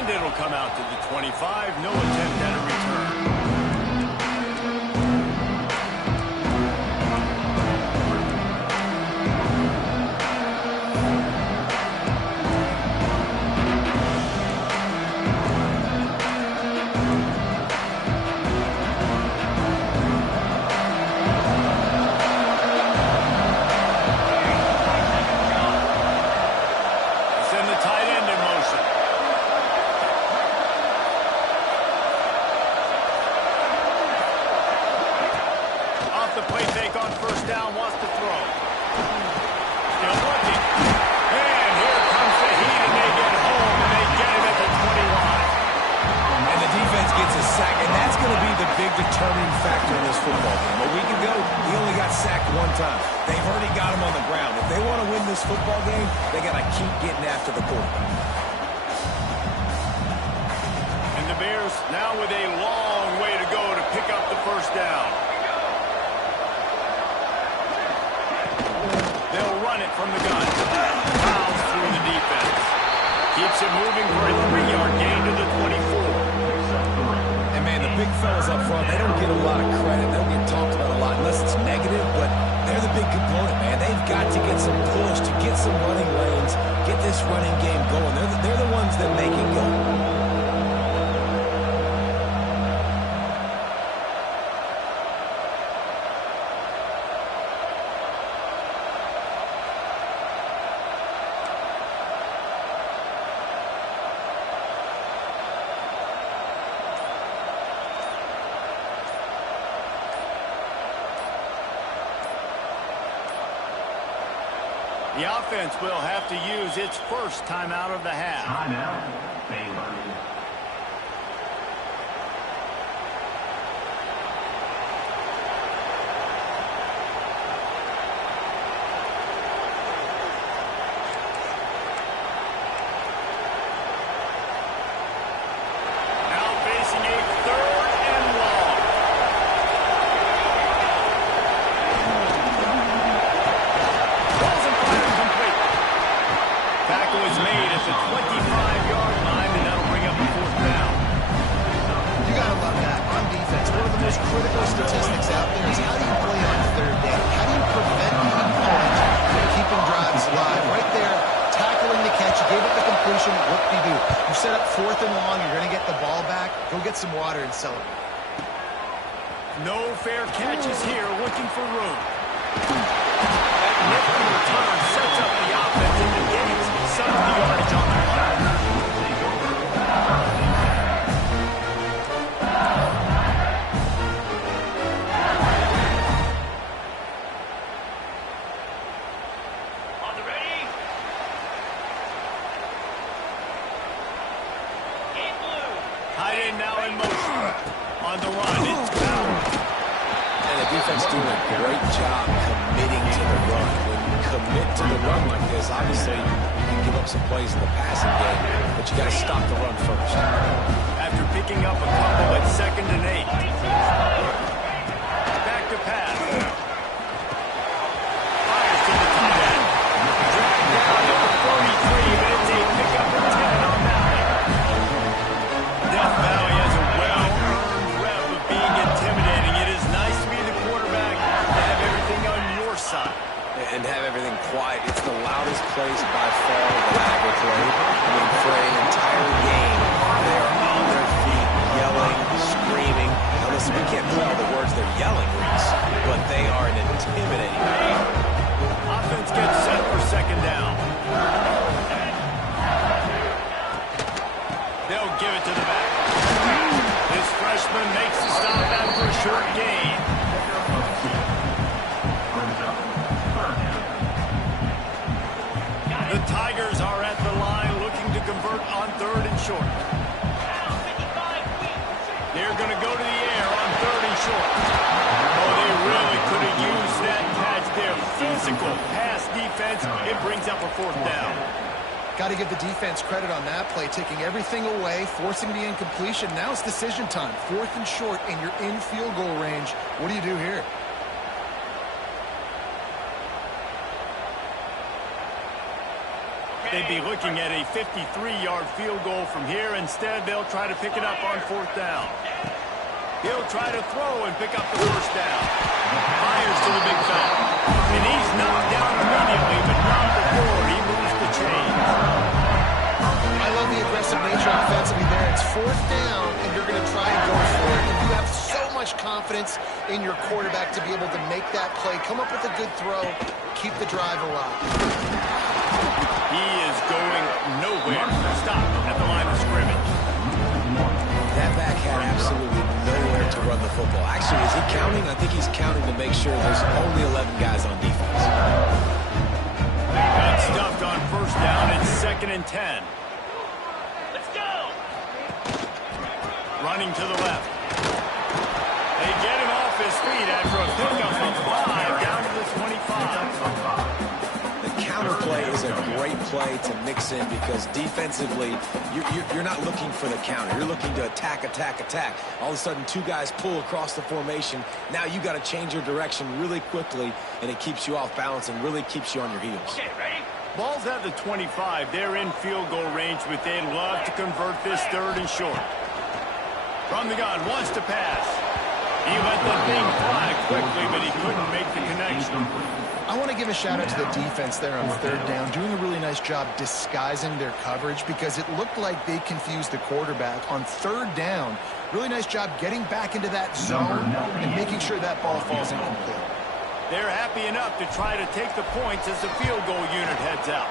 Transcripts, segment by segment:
And it'll come out to the 25. No attempt at a return. Determining factor in this football game. A week ago, he only got sacked one time. They've already got him on the ground. If they want to win this football game, they got to keep getting after the quarterback. And the Bears now with a long way to go to pick up the first down. They'll run it from the gun. Fouls through the defense. Keeps it moving for a 3-yard gain to the 24. Man, the big fellas up front, they don't get a lot of credit. They don't get talked about a lot unless it's negative, but they're the big component, man. They've got to get some push, to get some running lanes, get this running game going. They're the ones that make it go. The offense will have to use its first timeout of the half. Timeout, Baylor. Critical statistics out there is how do you play on third down? How do you prevent the opponent from keeping drives alive? Right there, tackling the catch, you gave up the completion, what do you do? You set up 4th and long, you're going to get the ball back, go get some water and celebrate. No fair catches here, looking for room. That nifty return sets up the offense in the gates, some of the yardage on the line. Doing a great job committing to the run. When you commit to the run like this, obviously you can give up some plays in the passing game, but you got to stop the run first. After picking up a couple at 2nd and 8. Back to pass. Fires to the tight end. Dragged down to the 43, but it's a pickup of 10 on that one. Death Valley has a well-earned rep of being intimidating. It is nice to be the quarterback to have everything on your side. And have everything quiet. It's the loudest place by far that I ever played. I mean, for an entire game, they are on their feet, yelling, screaming. Now listen, we can't play all the words they're yelling, Reese, but they are an intimidating game. Offense gets set for 2nd down. They'll give it to the back. This freshman makes the stop after a short gain. The Tigers are at the line looking to convert on 3rd and short. They're going to go to the air on 3rd and short. Oh, they really could have used that catch there. Physical pass defense. It brings up a 4th down. Got to give the defense credit on that play, taking everything away, forcing the incompletion. Now it's decision time. 4th and short, and you're in field goal range. What do you do here? They'd be looking at a 53-yard field goal from here. Instead, they'll try to pick it up on 4th down. He'll try to throw and pick up the 1st down. Fires to the big fella. And he's knocked down immediately, but not before he moves the chains. I love the aggressive nature offensively there. It's 4th down, and you're going to try and go for it. And you have so much confidence in your quarterback to be able to make that play, come up with a good throw, keep the drive alive. He is going nowhere. Stop at the line of scrimmage. That back had absolutely nowhere to run the football. Actually, is he counting? I think he's counting to make sure there's only 11 guys on defense. Got stuffed on 1st down. It's 2nd and 10. Let's go. Running to the left. They get him off his feet after a pickup of 5 down to the 25. The counter play is a great play to mix in because defensively, you're not looking for the counter. You're looking to attack, attack, attack. All of a sudden, 2 guys pull across the formation. Now you got to change your direction really quickly, and it keeps you off balance and really keeps you on your heels. Okay, ready? Ball's at the 25. They're in field goal range, but they'd love to convert this 3rd and short. From the gun, wants to pass. He let the thing fly quickly, but he couldn't make the connection. I want to give a shout out to the defense there on 3rd down, doing a really nice job disguising their coverage because it looked like they confused the quarterback on 3rd down. Really nice job getting back into that zone and making sure that ball falls incomplete. They're happy enough to try to take the points as the field goal unit heads out.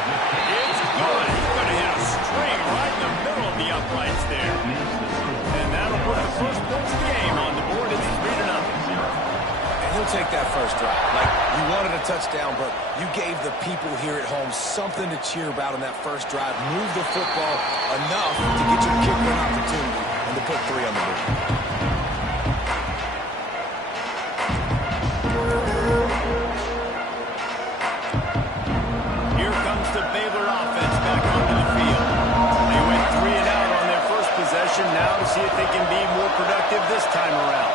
It's good. He's going to hit a string right in the middle of the uprights there. And that'll put the first points of the game on the board. It's 3-0. And he'll take that first drive. Like, you wanted a touchdown, but you gave the people here at home something to cheer about in that first drive. Move the football enough to get your kicker an opportunity and to put 3 on the board. Here comes the Baylor offense back onto the field. They went 3 and out on their first possession. Now to see if they can be more productive this time around.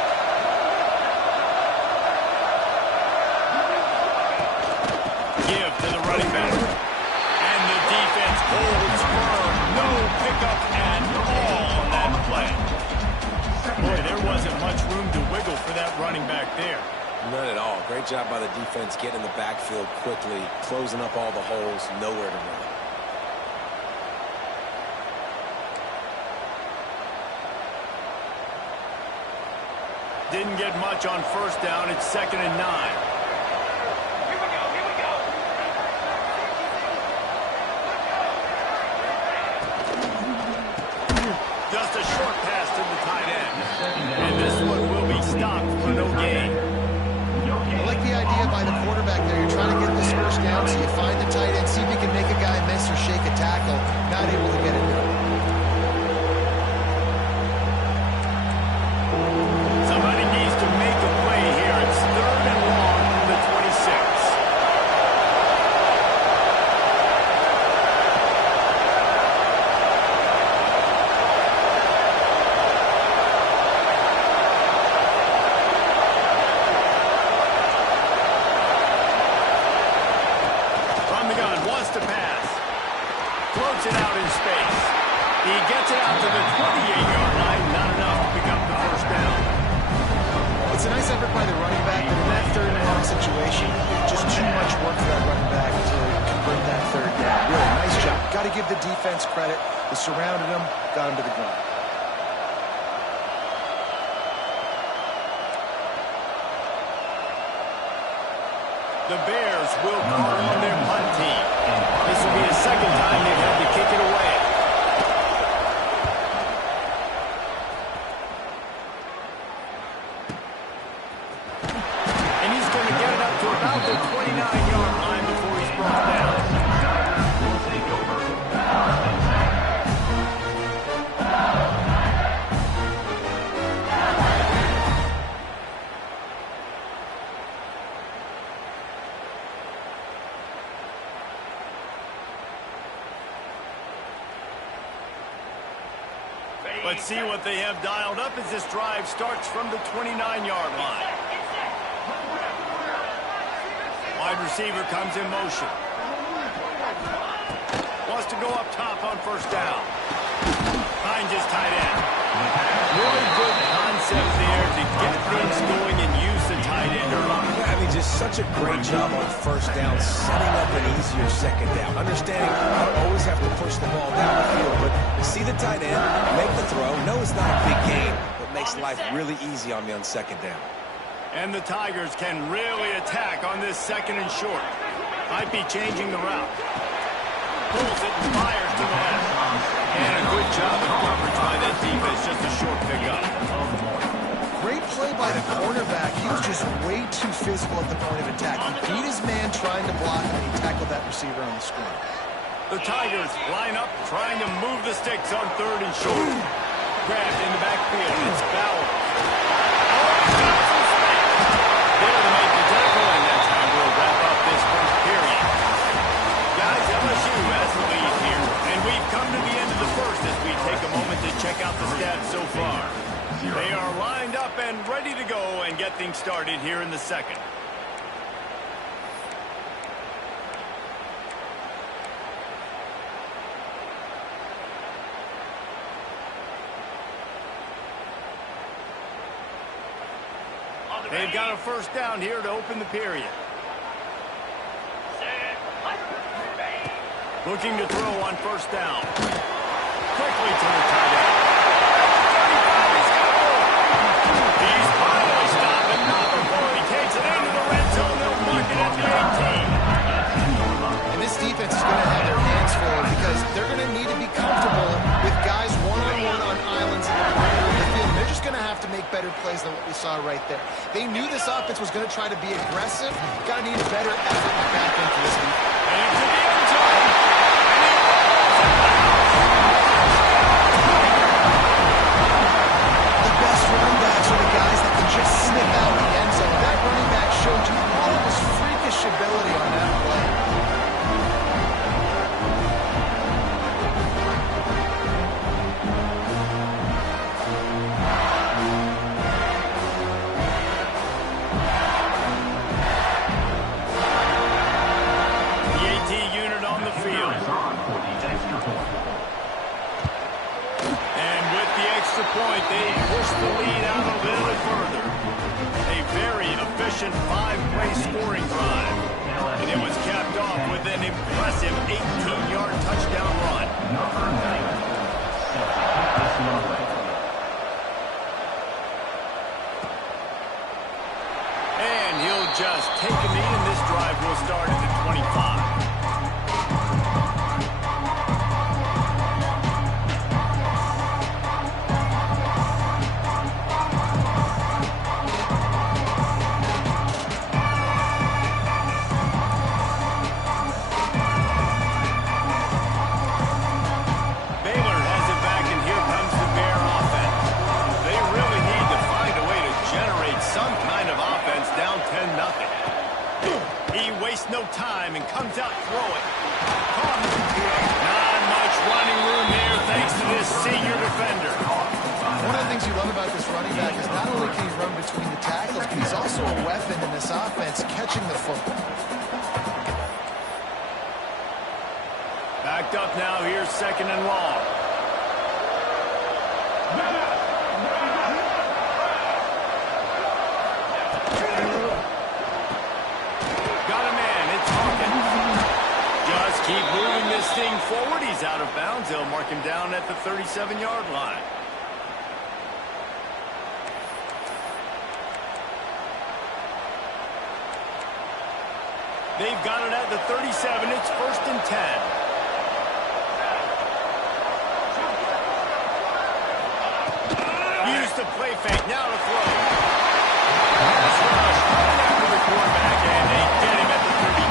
Give to the running back. And the defense holds firm. No pickup at all on that play. Boy, there wasn't much room to wiggle for that running back there. None at all. Great job by the defense getting in the backfield quickly, closing up all the holes, nowhere to run. Didn't get much on 1st down. It's 2nd and 9. Just a short pass to the tight end. And this one will be stopped for no gain. I like the idea by the quarterback there. You're trying to get this first down, so you find the tight end, see if you can make a guy miss or shake a tackle. Not able to get it done. Somebody needs to make a play here. It's 3rd and long from the 26. To pass. Floats it out in space. He gets it out to the 28-yard line. Not enough to pick up the 1st down. It's a nice effort by the running back, but in that 3rd and long situation, just too much work for that running back to convert that 3rd down. Really nice job. Got to give the defense credit. They surrounded him, got him to the ground. The Bears will call on their punt team. This will be the 2nd time they've had to kick it away. And he's going to get it up to about the 29-yard line before he's brought down. Let's see what they have dialed up as this drive starts from the 29-yard line. Wide receiver comes in motion. wants to go up top on first down. Finds his tight end. Really good concept there to get things going and use the tight end early. Yeah, I mean, just such a great job on first down, setting up an easier second down. Understanding I don't always have to push the ball down the field, but see the tight end, make the throw. No, it's not a big gain, but makes life really easy on me on second down. And the Tigers can really attack on this second and short. Might be changing the route. Pulls it and fires to the left. And a good job of coverage by that defense. Just a short pickup. Great play by the cornerback. He was just way too physical at the point of attack. He beat his man trying to block, and he tackled that receiver on the screen. The Tigers line up, trying to move the sticks on third and short. Grabbed in the backfield. It's Bauer. There to make the tackle, and that's how we'll wrap up this first period. Guys, LSU has the lead here, and we've come to the end of the first as we take a moment to check out the stats so far. They are lined up and ready to go and get things started here in the second. They've got a first down here to open the period. Looking to throw on first down. Quickly to the tight end. 35, he's got more. He's finally stopping, not before he takes it into the red zone. They'll mark it at the 18. And this defense is going to have their hands full because they're going to need to be comfortable with guys one-on-one on islands in the middle of the field. They're just going to have to make better plays than what we saw right there. They knew this offense was going to try to be aggressive. Got to need a better effort in the back end for this defense. And into the end zone. The best running backs are the guys that can just snip out the end zone. That running back showed you all of his freakish ability on that play. Point, they push the lead out a little further. A very efficient 5-play scoring drive. And it was capped off with an impressive 18-yard touchdown run. And he'll just take a knee, and this drive will start at the 25. No time and comes out throwing. Not much running room there thanks to this senior defender. One of the things you love about this running back is not only can he run between the tackles, but he's also a weapon in this offense catching the football. Backed up now, here's second and long. Keep moving this thing forward. He's out of bounds. They'll mark him down at the 37-yard line. They've got it at the 37. It's first and 10. Use the play fake. Now to throw. Pass rush right after the quarterback, and they get him at the 32.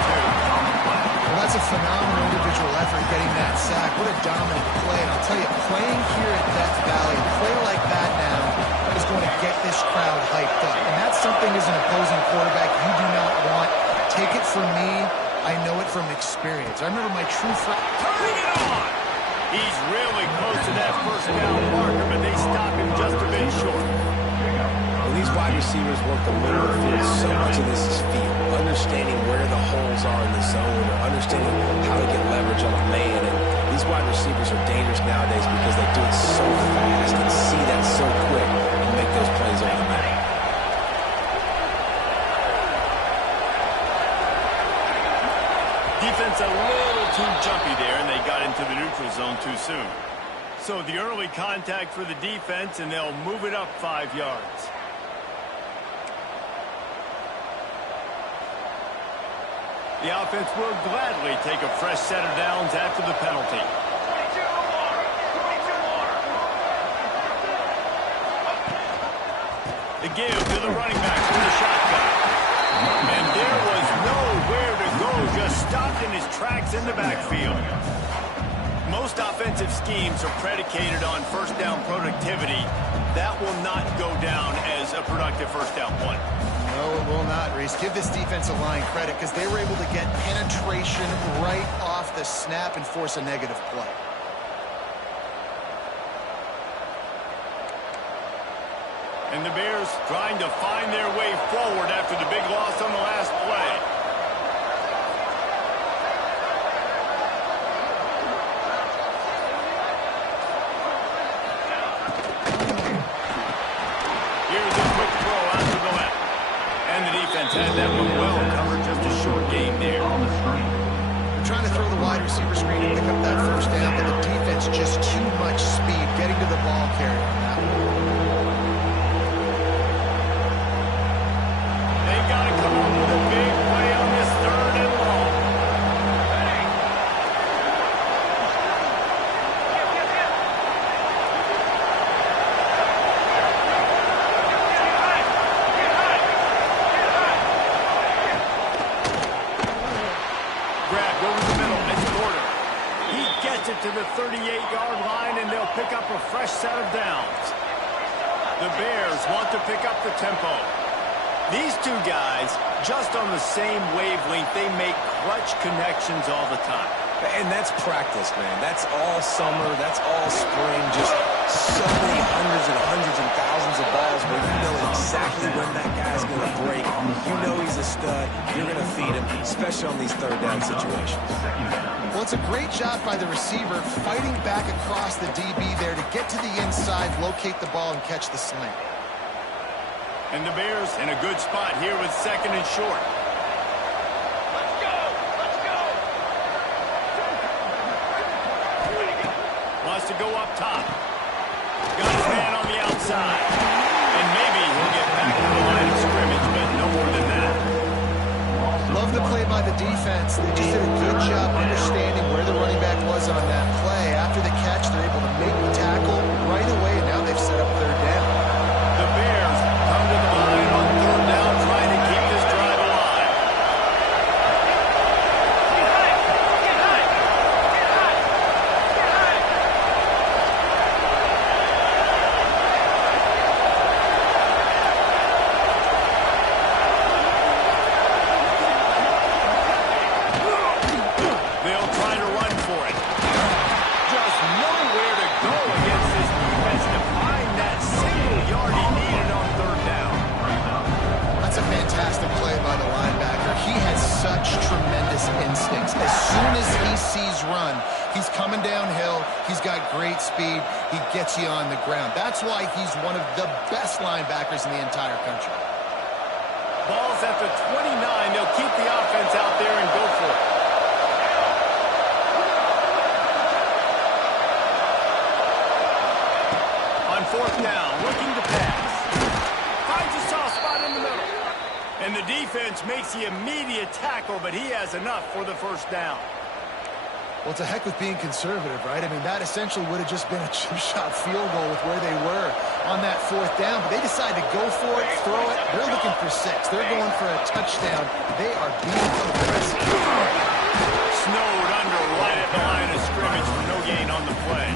That's a phenomenal individual effort getting that sack. What a dominant play. And I'll tell you, playing here at Death Valley, a play like that now is going to get this crowd hyped up. And that's something as an opposing quarterback you do not want. Take it from me. I know it from experience. I remember my true friend. Turning it on. He's really close to that first down marker, but they stop him just a bit short. These wide receivers work the middle of the field. So much of this is feel. Understanding where the holes are in the zone, or understanding how to get leverage on a man. And These wide receivers are dangerous nowadays because they do it so fast and see that so quick and make those plays over the middle. Defense a little too jumpy there, and they got into the neutral zone too soon. So the early contact for the defense, and they'll move it up 5 yards. The offense will gladly take a fresh set of downs after the penalty. The give to the running back for the shotgun. And there was nowhere to go, just stopped in his tracks in the backfield. Most offensive schemes are predicated on first down productivity. That will not go down as a productive first down play. No, it will not, Reese. Give this defensive line credit because they were able to get penetration right off the snap and force a negative play. And the Bears trying to find their way forward after the big loss on the last play. Here's a quick throw out to the left. And the defense had that one well covered, just a short game there. They're trying to throw the wide receiver screen and pick up that first down, but the defense just too much speed getting to the ball carrier on that one. They got to come up with a big play on this third and long. Grabbed over the middle, it's Porter. He gets it to the 38-yard line, and they'll pick up a fresh set of downs. The Bears want to pick up the tempo. These two guys, just on the same wavelength, they make clutch connections all the time. And that's practice, man. That's all summer. That's all spring. Just so many hundreds and thousands of balls where you know exactly when that guy's going to break. You know he's a stud. You're going to feed him, especially on these third down situations. Well, it's a great job by the receiver fighting back across the DB there to get to the inside, locate the ball, and catch the slant. And the Bears in a good spot here with second and short. Let's go! Let's go! Wants to go up top. Got his man on the outside. And maybe he'll get back to the line of scrimmage, but no more than that. Love the play by the defense. They just did a good job understanding where the running back was on that play. After the catch, they're able to make the tackle right away, and now they've set up third down. The Bears come to the line on third down, trying to keep this drive alive. They'll try to run for it. Just nowhere to go against this defense to find that single yard he needed on third down. That's a fantastic play by the linebacker. He has such tremendous instincts. As soon as he sees run, he's coming downhill. He's got great speed. He gets you on the ground. That's why he's one of the best linebackers in the entire country. Ball's at the 29. They'll keep the offense out there and go for it. On fourth down, looking to pass. Finds a soft spot in the middle. And the defense makes the immediate tackle, but he has enough for the first down. Well, it's a heck with being conservative, right? I mean, that essentially would have just been a chip shot field goal with where they were on that fourth down. But they decided to go for it, throw it. They're looking for 6. They're going for a touchdown. They are being aggressive. Snowed under right at the line of scrimmage for no gain on the play.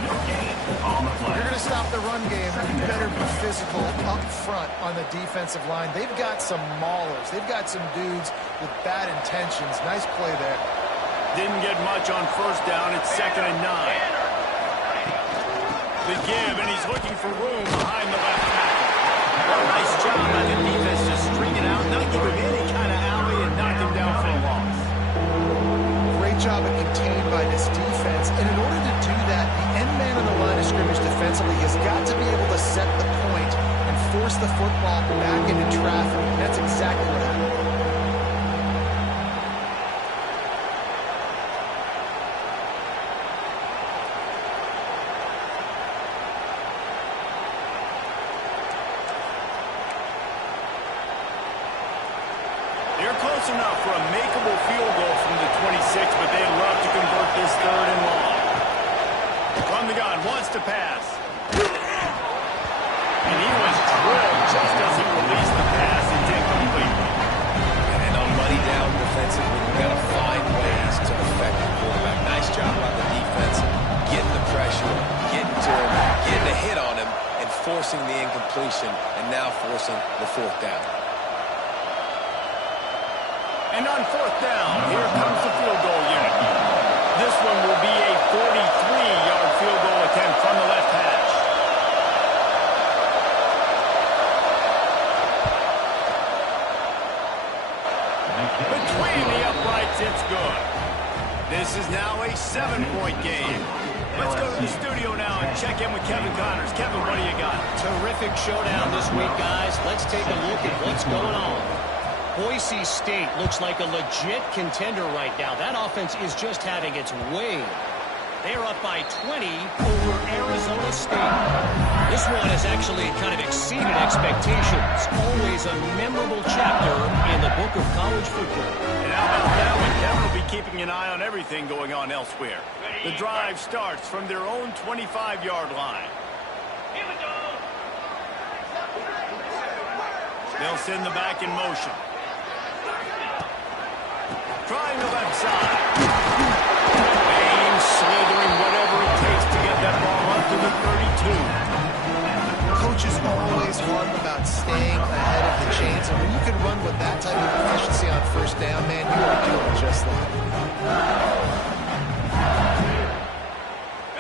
You're going to stop the run game. You better be physical up front on the defensive line. They've got some maulers. They've got some dudes with bad intentions. Nice play there. Didn't get much on first down. It's second and 9. The give, and he's looking for room behind the left tackle. Well, nice job by the defense to string it out, not give him any kind of alley, and knock him down for a loss. Great job at contained by this defense. defense, and in order to do that, the end man on the line of scrimmage defensively has got to be able to set the point and force the football back into traffic. That's exactly what happened. Close enough for a makeable field goal from the 26, but they'd love to convert this third and long. From the gun, wants to pass. And he was drilled just as he released the pass. It's incomplete. And on money down defensively, we've got to find ways to affect the quarterback. Nice job by the defense, getting the pressure, getting to him, getting a hit on him, and forcing the incompletion, and now forcing the fourth down. And on fourth down, here comes the field goal unit. This one will be a 43-yard field goal attempt from the left hash. Between the uprights, it's good. This is now a 7-point game. Let's go to the studio now and check in with Kevin Connors. Kevin, what do you got? Terrific showdown this week, guys. Let's take a look at what's going on. Boise State looks like a legit contender right now. That offense is just having its way. They're up by 20 over Arizona State. This one has actually kind of exceeded expectations. Always a memorable chapter in the book of college football. And how about that one? Kevin will be keeping an eye on everything going on elsewhere. The drive starts from their own 25-yard line. They'll send the back in motion. Trying the left side. Aim, slithering, whatever it takes to get that ball up to the 32. Coach is always hard about staying ahead of the chains, and when you can run with that type of efficiency on first down, man, you are doing just that.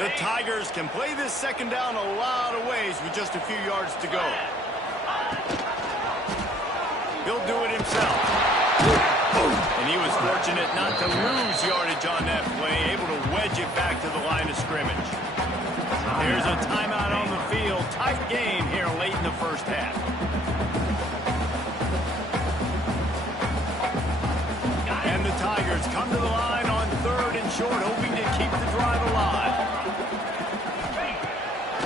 The Tigers can play this second down a lot of ways with just a few yards to go. He'll do it himself. And he was fortunate not to lose yardage on that play, able to wedge it back to the line of scrimmage. There's a timeout on the field. Tight game here late in the first half. And the Tigers come to the line on third and short, hoping to keep the drive alive.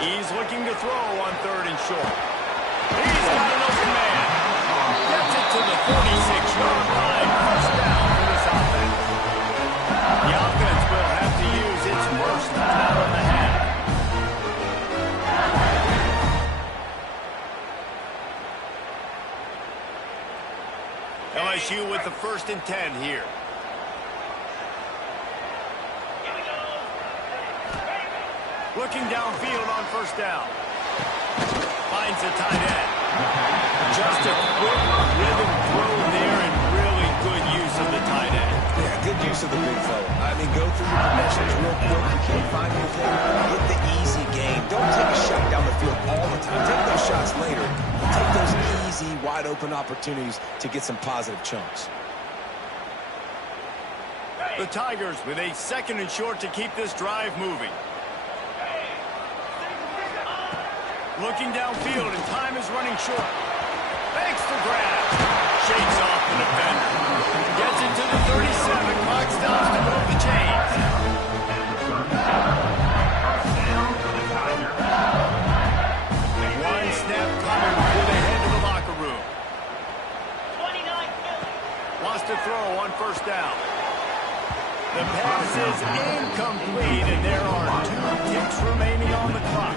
He's looking to throw on third and short. He's got an open man. Gets it to the 46-yard line. First down for this offense. The offense will have to use its first time on the half. LSU with the 1st and 10 here. Looking downfield on first down. Finds the tight end. Just a quick rhythm throw there and really good use of the tight end. Yeah, good use of the big fella. I mean, go through your progressions real quick. You can't find anything. Hit the easy game. Don't take a shot down the field all the time. Take those shots later. Take those easy, wide-open opportunities to get some positive chunks. The Tigers with a 2nd and short to keep this drive moving. Looking downfield, and time is running short. Makes the grab. Shakes off the defender. Gets into the 37. Clock stops to move the chains. One snap coming before they head to the locker room. Wants to throw on first down. The pass is incomplete, and there are 2 ticks remaining on the clock.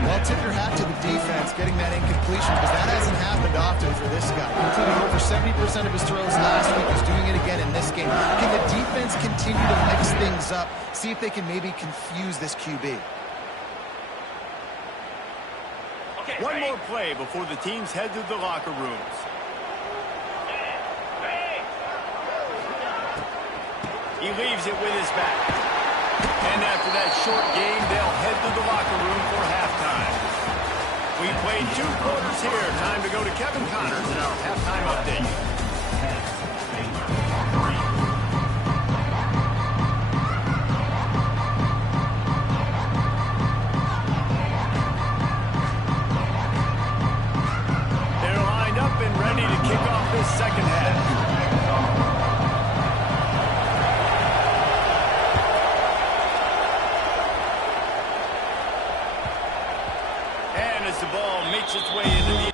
Well, tip your hat to the defense getting that incompletion, because that hasn't happened often for this guy. Completing over 70% of his throws last week. He's doing it again in this game. Can the defense continue to mix things up, see if they can maybe confuse this QB? One more play before the teams head to the locker rooms. He leaves it with his back. And after that short game, they'll head to the locker room for halftime. We played 2 quarters here. Time to go to Kevin Connors in our halftime update. as the ball makes its way into the...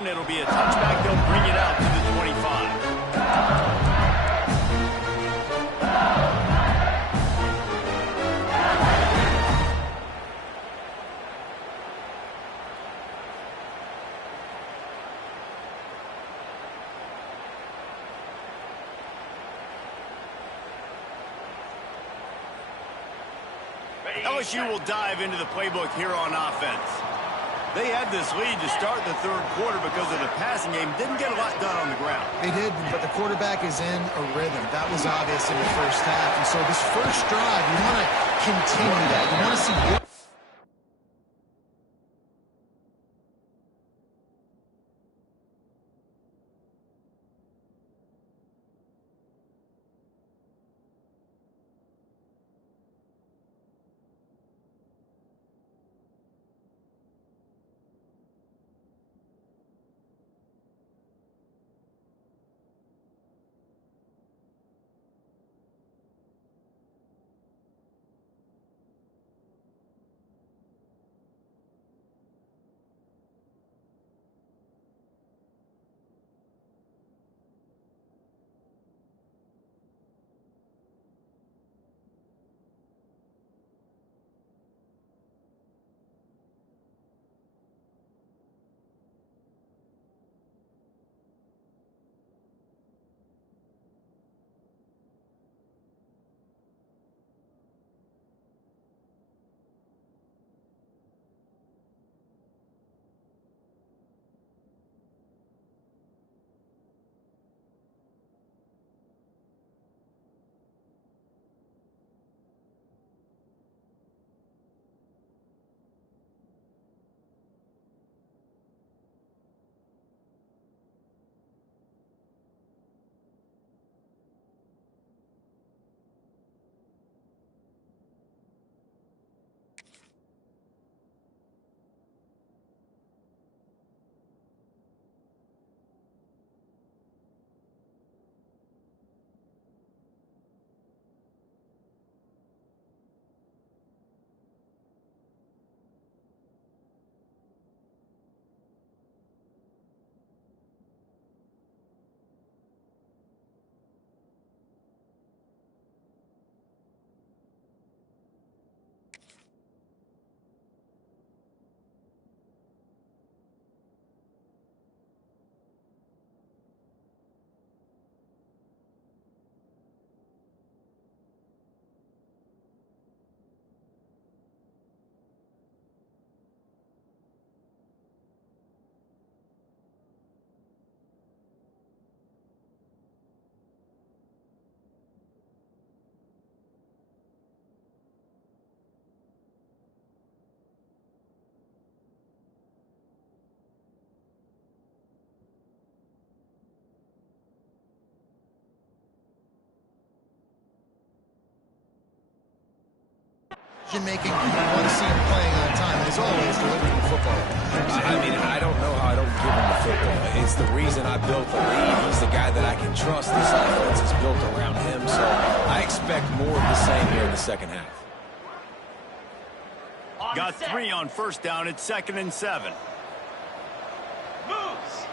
It'll be a touchback. They'll bring it out to the 25. LSU will dive into the playbook here on offense. They had this lead to start the third quarter because of the passing game. Didn't get a lot done on the ground. They did, but the quarterback is in a rhythm. That was obvious in the first half. And so this first drive, you want to continue that. You want to see... Making, you want to see him playing on time, as always, delivering the football. I mean, I don't know how I don't give him the football. It's the reason I built the lead. He's the guy that I can trust. This offense is built around him, so I expect more of the same here in the second half. Got 3 on first down. It's 2nd and 7. Moves.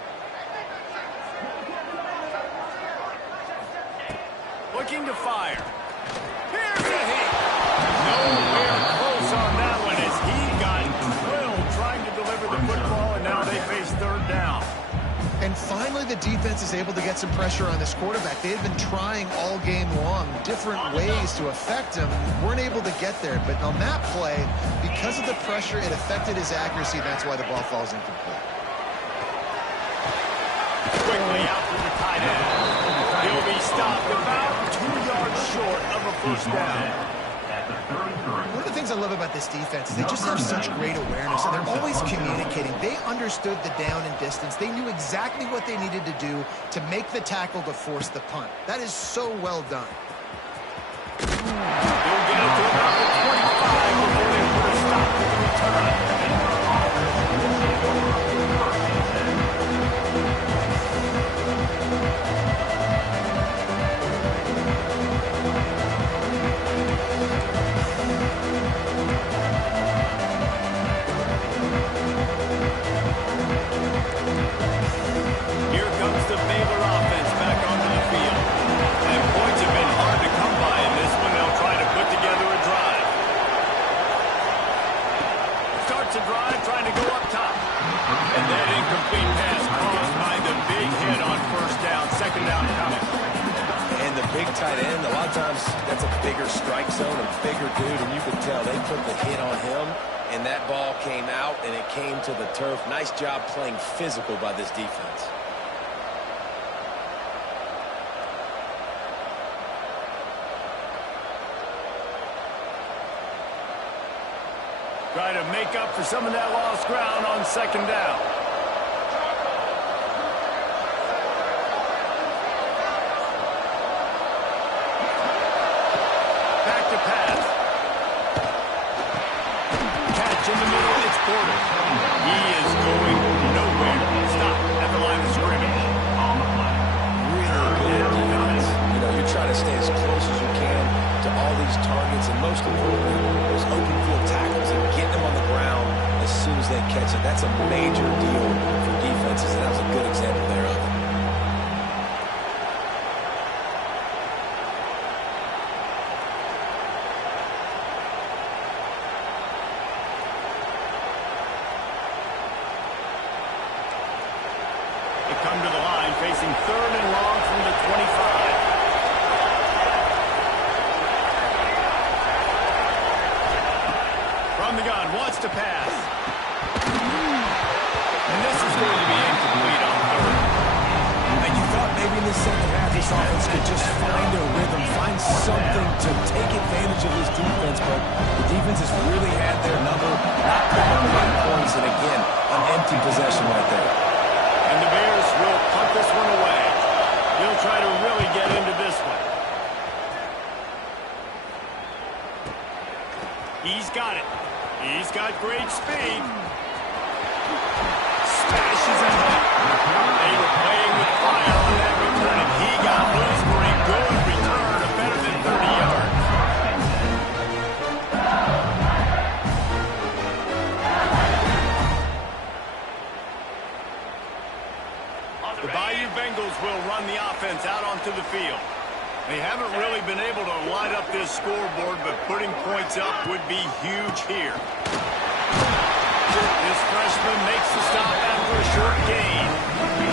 Looking to fire. Here's a hit. Nowhere close on that one as he got drilled trying to deliver the football, and now they face third down. And finally, the defense is able to get some pressure on this quarterback. They've been trying all game long different ways to affect him. Weren't able to get there. But on that play, because of the pressure, it affected his accuracy, and that's why the ball falls incomplete. Quickly out to the tight end. He'll be stopped about 2 yards short of a first down. At the 33. One of the things I love about this defense is they just have such great awareness, and they're always communicating. They understood the down and distance. They knew exactly what they needed to do to make the tackle to force the punt. That is so well done. They'll get it to about the 25 before they put a stop to the return. Tight end, a lot of times that's a bigger strike zone, a bigger dude, and you could tell they put the hit on him, and that ball came out, and it came to the turf. Nice job playing physical by this defense. Try to make up for some of that lost ground on second down. Targets, and most importantly, those open field tackles and getting them on the ground as soon as they catch it. That's a major deal for defenses, and that was a good example there of it. They come to the line facing 3rd and long from the 25. From the gun, wants to pass. And this is going to be incomplete on 3rd. And you thought maybe in the second half this offense could just find a rhythm, find something to take advantage of this defense, but the defense has really had their number, not putting up the right points, and again, an empty possession right there. And the Bears will punt this one away. He'll try to really get into this one. He's got it. He's got great speed. Smashes it. They were playing with fire on that return, and he got loose for a good return of better than 30 yards. The Bayou Bengals will run the offense out onto the field. They haven't really been able to light up this scoreboard, but putting points up would be huge here. This freshman makes the stop after a short gain.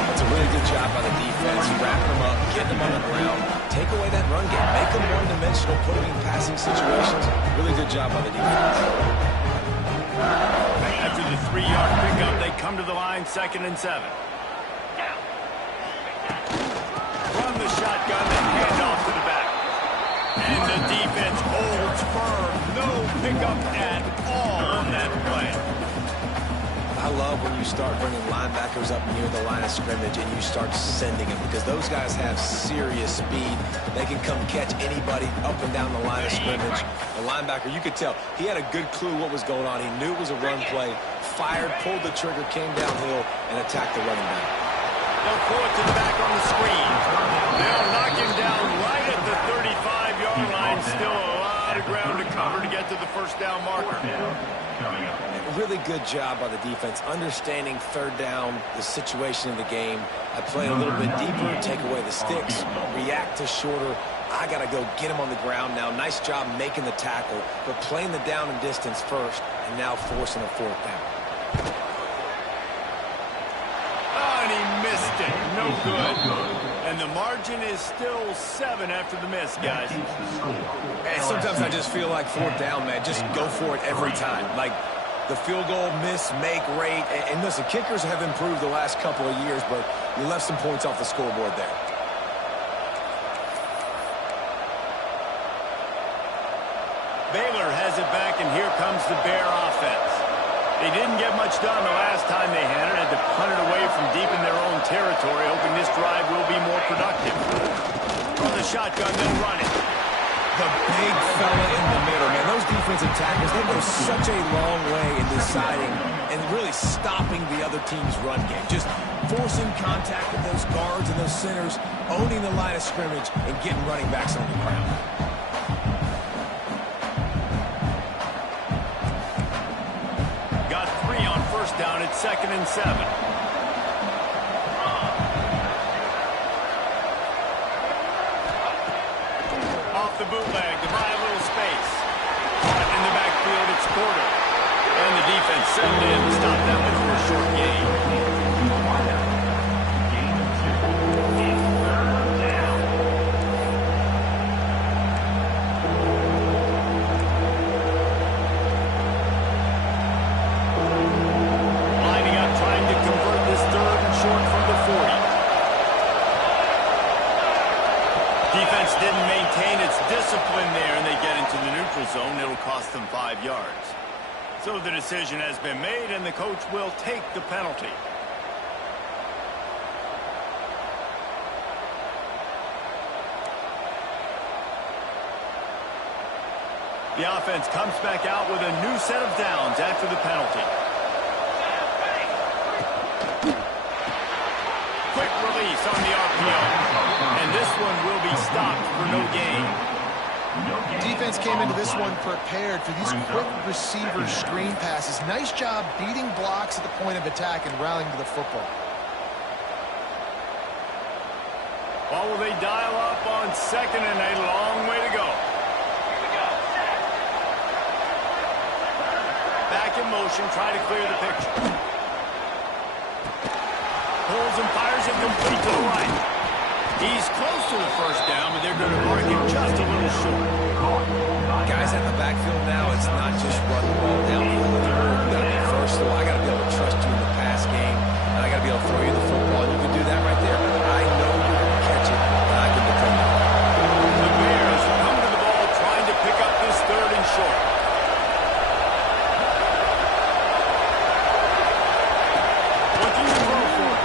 That's a really good job by the defense. Wrap them up, get them on the ground, take away that run game, make them one-dimensional, put them in passing situations. Really good job by the defense. After the 3-yard pickup, they come to the line 2nd and 7. Run the shotgun and hand off to the back. And the defense holds firm. No pickup at all on that play. I love when you start bringing linebackers up near the line of scrimmage and you start sending them, because those guys have serious speed. They can come catch anybody up and down the line of scrimmage. The linebacker, you could tell, he had a good clue what was going on. He knew it was a run play, fired, pulled the trigger, came downhill, and attacked the running back. They'll throw it to the back on the screen. They'll knock him down right at the 35-yard line. Still a lot of ground to cover to get to the first down marker. Really good job by the defense, understanding 3rd down, the situation of the game. I played a little bit deeper, take away the sticks, react to shorter. I got to go get him on the ground now. Nice job making the tackle, but playing the down and distance first, and now forcing a 4th down. And he missed it. No good. And the margin is still 7 after the miss, guys. And sometimes I just feel like 4th down, man. Just go for it every time. Like the field goal, miss, make, rate. And listen, kickers have improved the last couple of years, but you left some points off the scoreboard there. Baylor has it back and here comes the Bear offense. They didn't get much done the last time they had it. Had to punt it away from deep in their own territory, hoping this drive will be more productive. From the shotgun, they'll run it. The big fella in the middle, man. Those defensive tackles, they go such a long way in deciding and really stopping the other team's run game. Just forcing contact with those guards and those centers, owning the line of scrimmage, and getting running backs on the ground. Got 3 on first down at 2nd and 7. Off the bootleg to buy a little space. Caught in the backfield, it's Porter. And the defense settled in to stop that one for a short gain. Lining up, trying to convert this 3rd and short from the 40. Defense didn't maintain its discipline there, and they get into the neutral zone. It'll cost them 5 yards. So the decision has been made, and the coach will take the penalty. The offense comes back out with a new set of downs after the penalty. Quick release on the RPO. And this one will be stopped for no gain. Defense came into this one prepared for these quick receiver screen passes. Nice job beating blocks at the point of attack and rallying to the football. Well, will they dial up on 2nd and a long way to go? Back in motion, trying to clear the picture. Pulls and fires it complete to the right. He's close to the first down, but they're going to mark him just a little short. Guys at the backfield now, it's not just run the ball downfield anymore. You got to be versatile. I got to be able to trust you in the pass game, and I got to be able to throw you the football. You can do that right there. I know you're going to catch it, and I can depend on it. The Bears come to the ball, trying to pick up this 3rd and short. Looking to throw for it.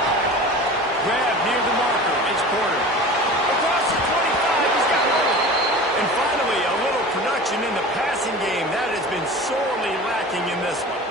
Grab near the marker. It's Porter. Across the 25, he's got it. And finally, a little production in the passing game. That has been sorely lacking in this one.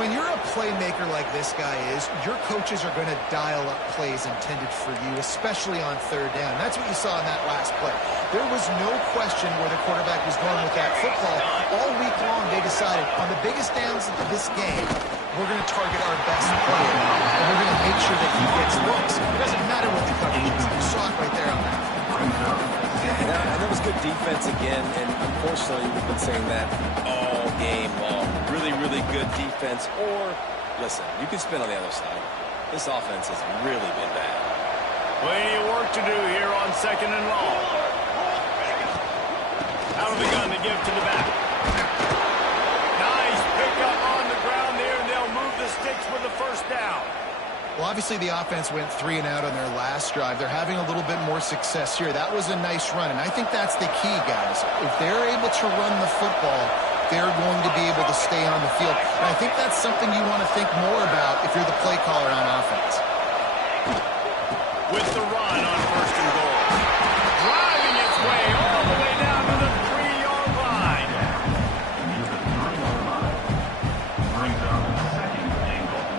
When you're a playmaker like this guy is, your coaches are going to dial up plays intended for you, especially on 3rd down. That's what you saw in that last play. There was no question where the quarterback was going with that football. All week long, they decided, on the biggest downs of this game, we're going to target our best player, and we're going to make sure that he gets looks. It doesn't matter what the coverage is. You saw it right there on that. And that was good defense again, and unfortunately, we've been saying that all game long. Really, really good defense. Or, listen, you can spin on the other side. This offense has really been bad. Plenty of work to do here on 2nd and long. Out of the gun to give to the back. Nice pickup on the ground there, and they'll move the sticks with the first down. Well, obviously the offense went 3 and out on their last drive. They're having a little bit more success here. That was a nice run, and I think that's the key, guys. If they're able to run the football, they're going to be able to stay on the field. And I think that's something you want to think more about if you're the play caller on offense. With the run on 1st and goal. Driving its way all the way down to the 3-yard line. Brings up 2nd and goal.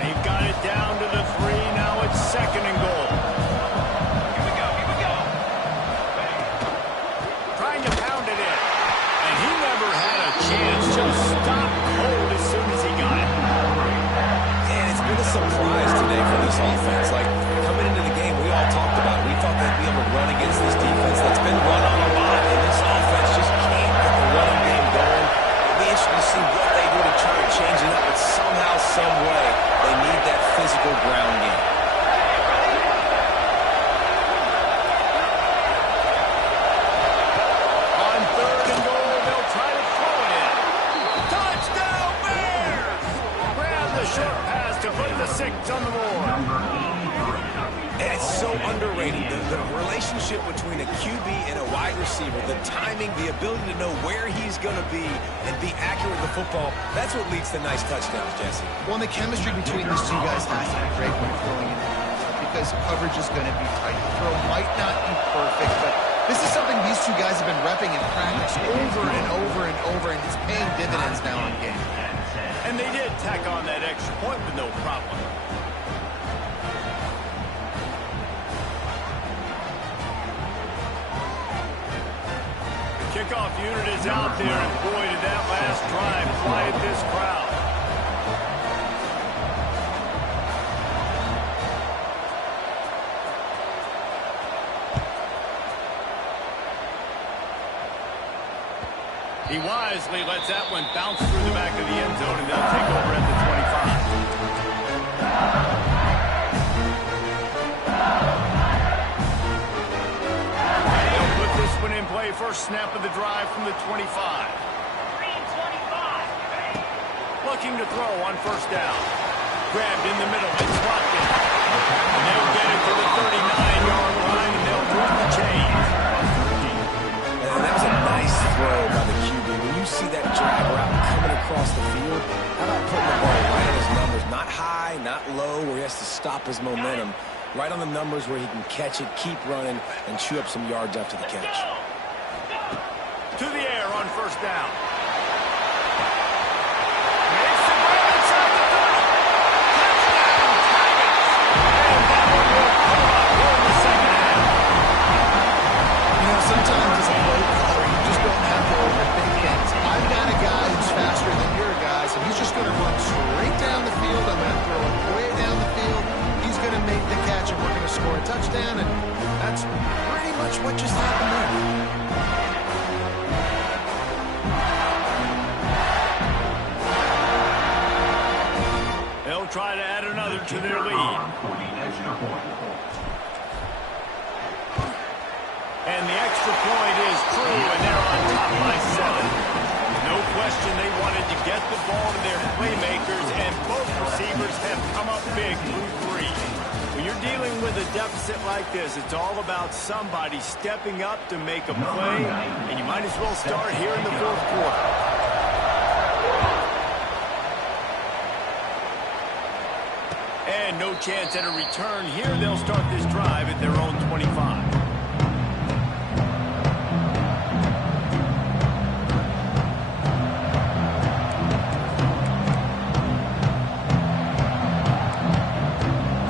They've got it down to the 3. Now it's 2nd and goal. Here we go. Trying to pound it in. And he never had a chance. Just stopped cold as soon as he got it. And it's been a surprise today for this offense. Like, coming into the game, we all talked about it. We thought they'd be able to run against this defense that's been run on a lot. And this offense just can't get the running game going. It'll be interesting to see what they do to try to change it up. But somehow, some way, they need that physical ground game. On 3rd and goal, they'll try to throw it in. the 6 on the board. And it's so underrated. The relationship between a QB and a wide receiver, the timing, the ability to know where he's going to be and be accurate with the football, that's what leads to nice touchdowns, Jesse. Well, the chemistry between these two guys has to be great when throwing in because coverage is going to be tight. The throw might not be perfect, but this is something these two guys have been repping in practice over and over and over, and it's paying dividends now in game. And they did tack on that extra point with no problem. Kickoff unit is out there, and boy, did that last drive quiet this crowd. He wisely lets that one bounce through the back of the end zone, and they'll take over at the 25. In play, first snap of the drive from the 25. Looking to throw on first down. Grabbed in the middle, it's Watkins. And they'll get it to the 39-yard line, and they'll move the chains. And that was a nice throw by the QB. When you see that drag route coming across the field, how about putting the ball right on his numbers? Not high, not low, where he has to stop his momentum. Right on the numbers where he can catch it, keep running, and chew up some yards after the catch. To the air on first down. Makes the grab inside the 30. Touchdown, Tigers. And that one will come up in the second half. You know, sometimes as a play caller, you just don't have to overthink things. I've got a guy who's faster than your guys, and he's just going to run straight down the field. I'm going to throw it way down the field. He's going to make the catch, and we're going to score a touchdown, and that's pretty much what just happened there. They'll try to add another to their lead. And the extra point is true, and they're on top by 7. No question they wanted to get the ball to their playmakers, and both receivers have come up big through 3. When you're dealing with a deficit like this, it's all about somebody stepping up to make a play, and you might as well start here in the fourth quarter. And no chance at a return here. They'll start this drive at their own 25.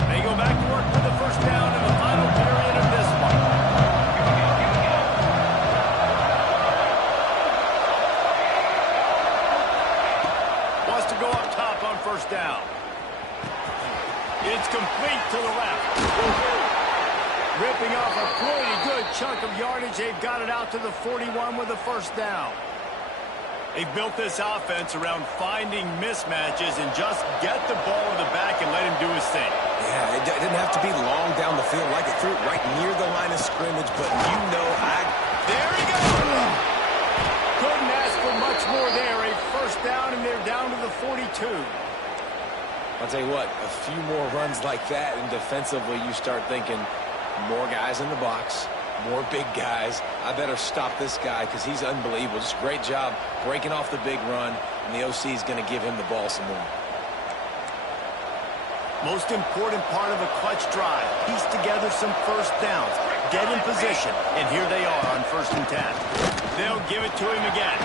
They go back to work for the first down in the final period of this one. Wants to go up top on first down. It's complete to the left. Ripping off a pretty good chunk of yardage. They've got it out to the 41 with a first down. They've built this offense around finding mismatches and just get the ball in the back and let him do his thing. Yeah, it didn't have to be long down the field. Like it threw it right near the line of scrimmage, but you know There he goes! Couldn't ask for much more there. A first down, and they're down to the 42. I'll tell you what, a few more runs like that, and defensively you start thinking more guys in the box, more big guys. I better stop this guy because he's unbelievable. Just great job breaking off the big run, and the OC is going to give him the ball some more. Most important part of a clutch drive. Piece together some first downs. Get in position, and here they are on 1st and 10. They'll give it to him again.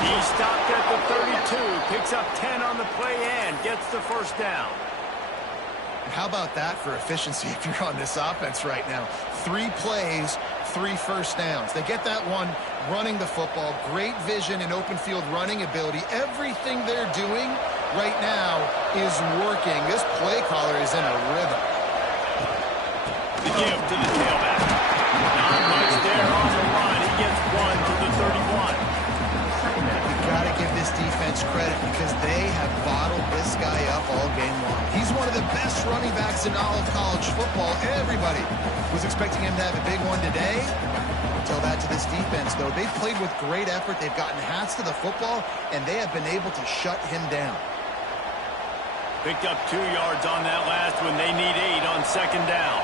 He stopped at the 32, picks up 10 on the play and gets the first down. And how about that for efficiency if you're on this offense right now? 3 plays, 3 first downs. They get that one running the football, great vision and open field running ability. Everything they're doing right now is working. This play caller is in a rhythm. The give to the tailback. Not much there on the run. He gets 1 to the 31. Got to give this defense credit because they have bottled this guy up all game long. He's one of the best running backs in all of college football. Everybody was expecting him to have a big one today. Tell that to this defense, though. They've played with great effort. They've gotten hats to the football, and they have been able to shut him down. Picked up 2 yards on that last one. They need 8 on second down.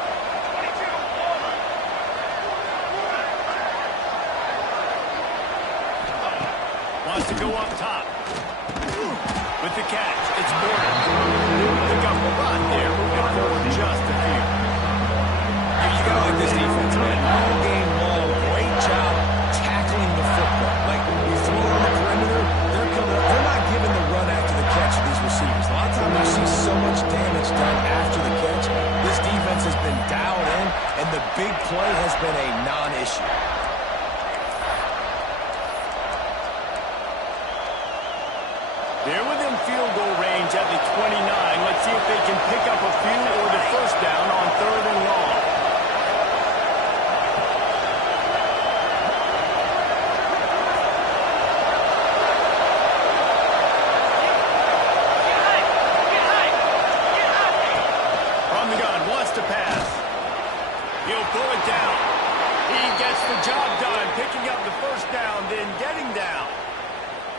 Wants to go up top. With the catch, it's Porter. Pick up right there. Moving forward just a few. You gotta like this defense, man. All game long, great job tackling the football. Like, you throw it on the perimeter, they're coming up. They're not giving the run after the catch to these receivers. A lot of times you see so much damage done after the catch. This defense has been dialed in, and the big play has been a non-issue. They're within field goal range at the 29. Let's see if they can pick up a few or the first down on 3rd and long. From the gun, wants to pass. He'll pull it down. He gets the job done, picking up the first down, then getting down.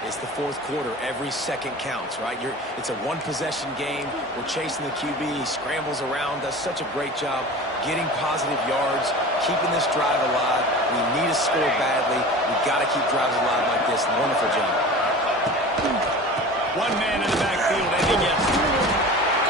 It's the 4th quarter. Every second counts, right? It's a one-possession game. We're chasing the QB. He scrambles around, does such a great job getting positive yards, keeping this drive alive. We need a score badly. We've got to keep drives alive like this. Wonderful job. One man in the backfield, and he gets it.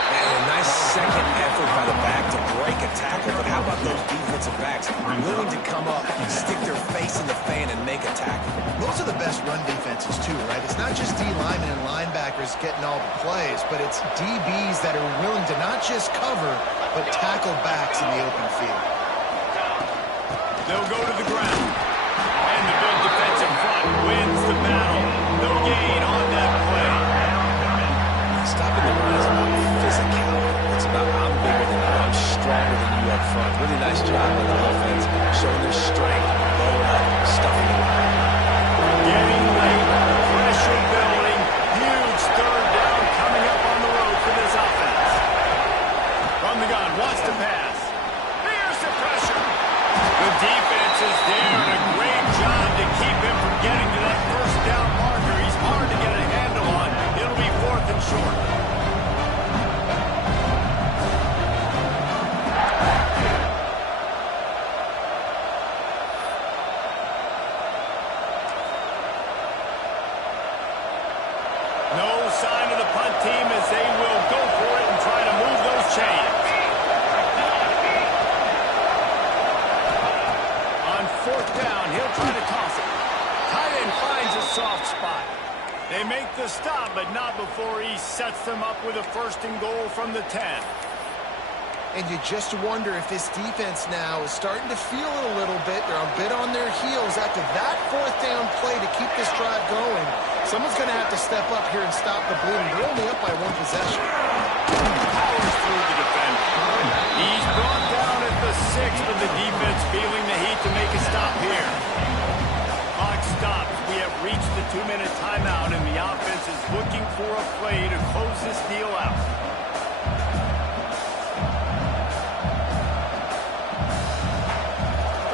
And a nice second effort by the back to break a tackle. But how about those defensive backs willing to come up, stick their face in the fan, and make a tackle? Those are the best run defenses, too, right? It's not just D linemen and linebackers getting all the plays, but it's DBs that are willing to not just cover, but tackle backs in the open field. They'll go to the ground. And the big defensive front wins the battle. No gain on that play. Stopping the run is about physicality. It's about I'm bigger than you, I'm stronger than you up front. Really nice job by the offense, showing their strength, blowing up, stuffing the line. Getting late, pressure building, huge 3rd down coming up on the road for this offense. From the gun, wants to pass. Here's the pressure. The defense is there, and a great job to keep him from getting to that first down marker. He's hard to get a handle on. It'll be 4th and short. No sign of the punt team as they will go for it and try to move those chains. On 4th down, he'll try to toss it. Tight end finds a soft spot. They make the stop, but not before he sets them up with a 1st and goal from the 10. And you just wonder if this defense now is starting to feel it a little bit. They're a bit on their heels after that 4th down play to keep this drive going. Someone's going to have to step up here and stop the bleeding. They're only up by 1 possession. Powers through the defender. He's brought down at the 6, but the defense feeling the heat to make a stop here. Clock stops. We have reached the 2-minute timeout, and the offense is looking for a play to close this deal out.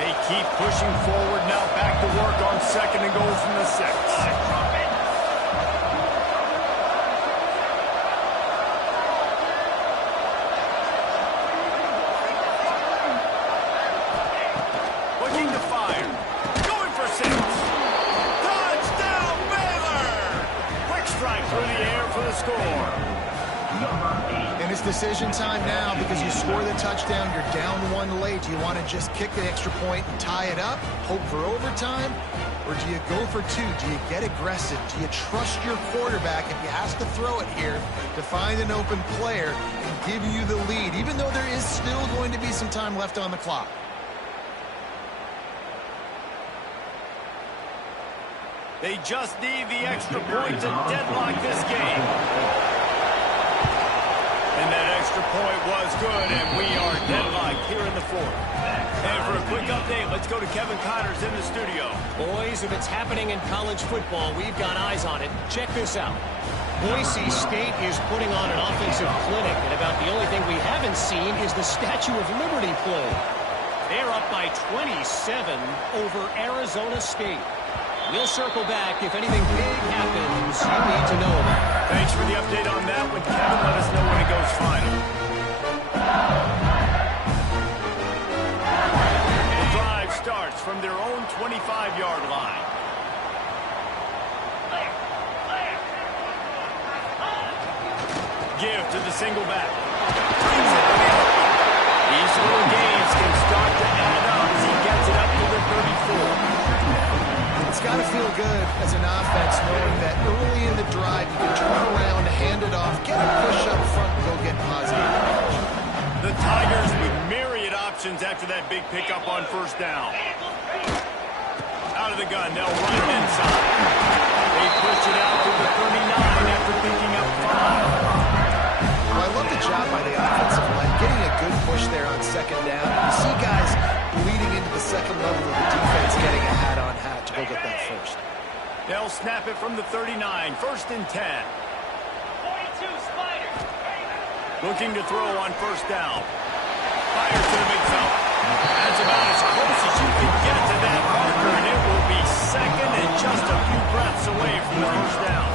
They keep pushing forward now. Back to work on 2nd and goal from the 6. Looking to fire. Going for 6. Touchdown, Baylor! Quick strike through the air for the score. And it's decision time now because you score the touchdown, you're down 1 late. Do you want to just kick the extra point and tie it up, hope for overtime? Or do you go for 2? Do you get aggressive? Do you trust your quarterback if he has to throw it here to find an open player and give you the lead, even though there is still going to be some time left on the clock? They just need the extra point to deadlock this game. And that extra point was good, and we are deadlocked here in the 4th. And for a quick update, let's go to Kevin Connors in the studio. Boys, if it's happening in college football, we've got eyes on it. Check this out. Boise State is putting on an offensive clinic, and about the only thing we haven't seen is the Statue of Liberty play. They're up by 27 over Arizona State. We'll circle back if anything big happens you need to know about. Thanks for the update on that one, Kevin. Let us know when it goes final. The drive starts from their own 25-yard line. Give to the single back. Brings it to the open. These little gains can start to add up as he gets it up to the 34. It's got to feel good as an offense knowing that early in the drive you can turn around, hand it off, get a push up front, and go get positive yards. The Tigers with myriad options after that big pickup on first down. Out of the gun, they'll run it inside. They push it out to the 39 after picking up 5. Well, I love the job by the offensive line, getting a good push there on second down. You see guys bleeding into the second level of the defense, getting a hat-on-hat to go get that first. They'll snap it from the 39, first and 10. 42 Spider. Looking to throw on first down. Fires to the big fella. That's about as close as you can get to that marker, and it will be second and just a few breaths away from the first down.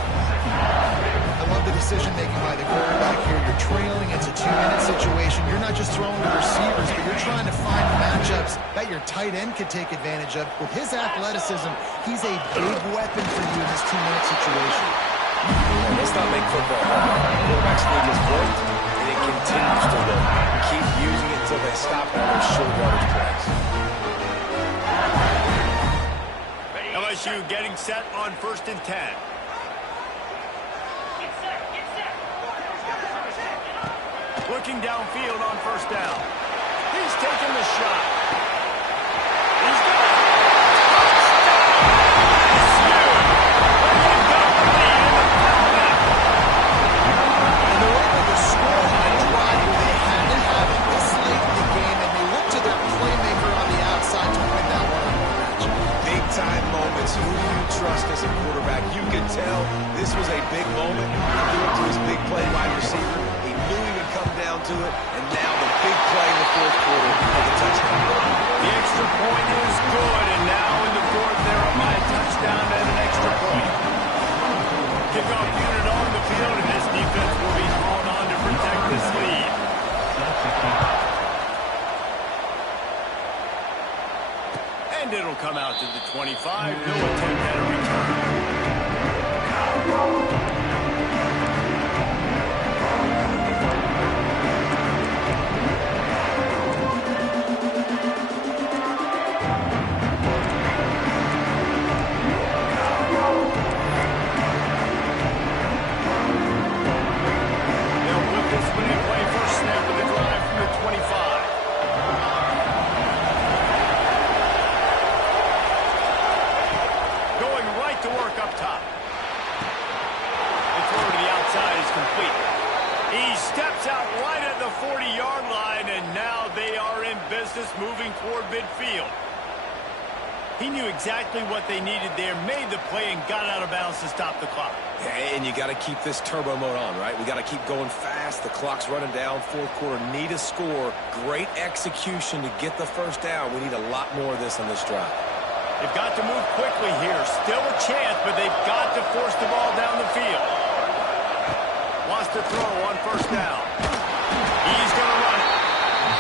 I love the decision-making by the quarterback here. You're trailing. It's a 2-minute situation. You're not just throwing to receivers, but you're trying to find matchups that your tight end could take advantage of. With his athleticism, he's a big weapon for you in this 2-minute situation. Let's not make football hard. Quarterback's league has worked, and it continues to work. Keep using it until they stop on those short yardage plays. LSU getting set on first and 10. Looking downfield on first down. He's taking the shot. He's got it. LSU. They've got the lead in the fourth now. And they're able to score on a drive where they had to have it this late in the game, and they look to their playmaker on the outside to win that one-on-one matchup. Big-time moments. Who do you trust as a quarterback? You could tell this was a big moment. He threw it to his big play wide receiver. He knew he would come down to it, and now the big play in the fourth quarter for the touchdown. The extra point is good, and now in the fourth, they're up by a touchdown and an extra point. Kickoff unit on the field, and this defense will be called on to protect this lead. And it'll come out to the 25. No attempt at a return. They'll put this one in play first snap of the drive from the 25. Going right to work up top. The throw to the outside is complete. He steps out right at the 40-yard line, and now they are in business moving toward midfield. He knew exactly what they needed there, made the play, and got out of bounds to stop the clock. Yeah, and you got to keep this turbo mode on, right? We got to keep going fast. The clock's running down. Fourth quarter, need a score. Great execution to get the first down. We need a lot more of this on this drive. They've got to move quickly here. Still a chance, but they've got to force the ball down the field. Wants to throw on first down. He's going to run it.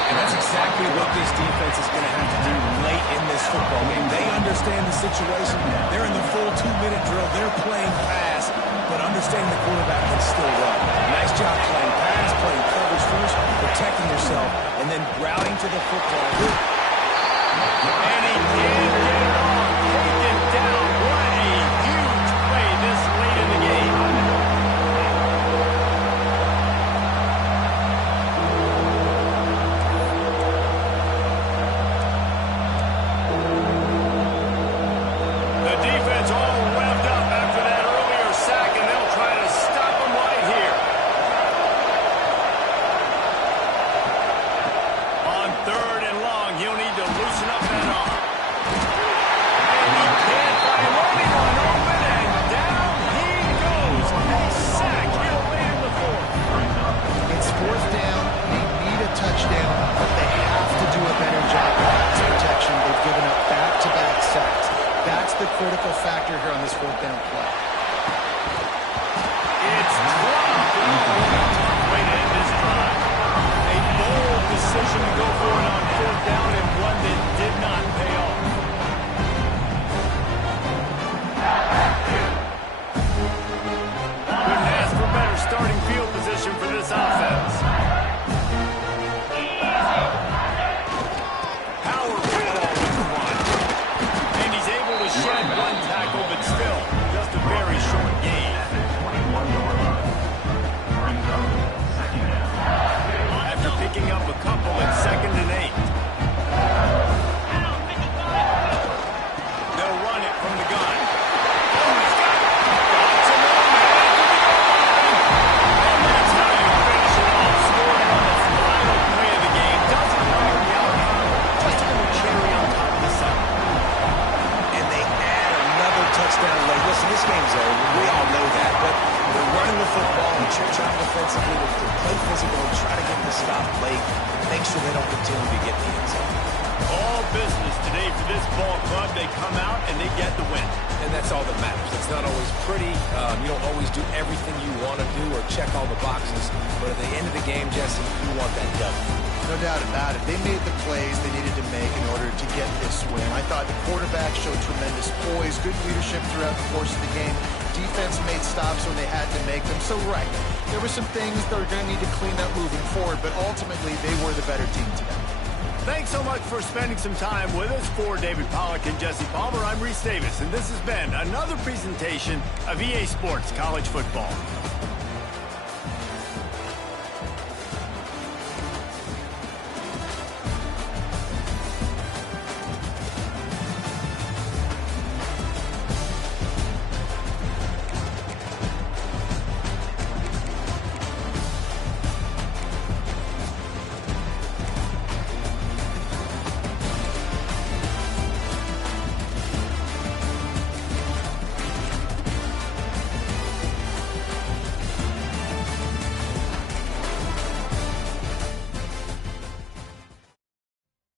And that's exactly what this defense is going to have to do late in this football game. They understand the situation. They're in the full 2-minute drill. They're playing pass, but understanding the quarterback can still run. Nice job playing pass, playing coverage first, protecting yourself, and then routing to the football. And he did get it off. Take it down. What a huge play this late in the game. The defense all revved up after that earlier sack, and they'll try to stop him right here. On third and long, he'll need to loosen up that arm. so they don't continue to get the inside. All business today for this ball club. They come out and they get the win. And that's all that matters. It's not always pretty. You don't always do everything you want to do or check all the boxes. But at the end of the game, Jesse, you want that W. No doubt about it. They made the plays they needed to make in order to get this win. I thought the quarterback showed tremendous poise, good leadership throughout the course of the game. Defense made stops when they had to make them. So, right, there were some things that were going to need to clean up moving forward, but ultimately they were the better team today. Thanks so much for spending some time with us. For David Pollack and Jesse Palmer, I'm Reese Davis, and this has been another presentation of EA Sports College Football.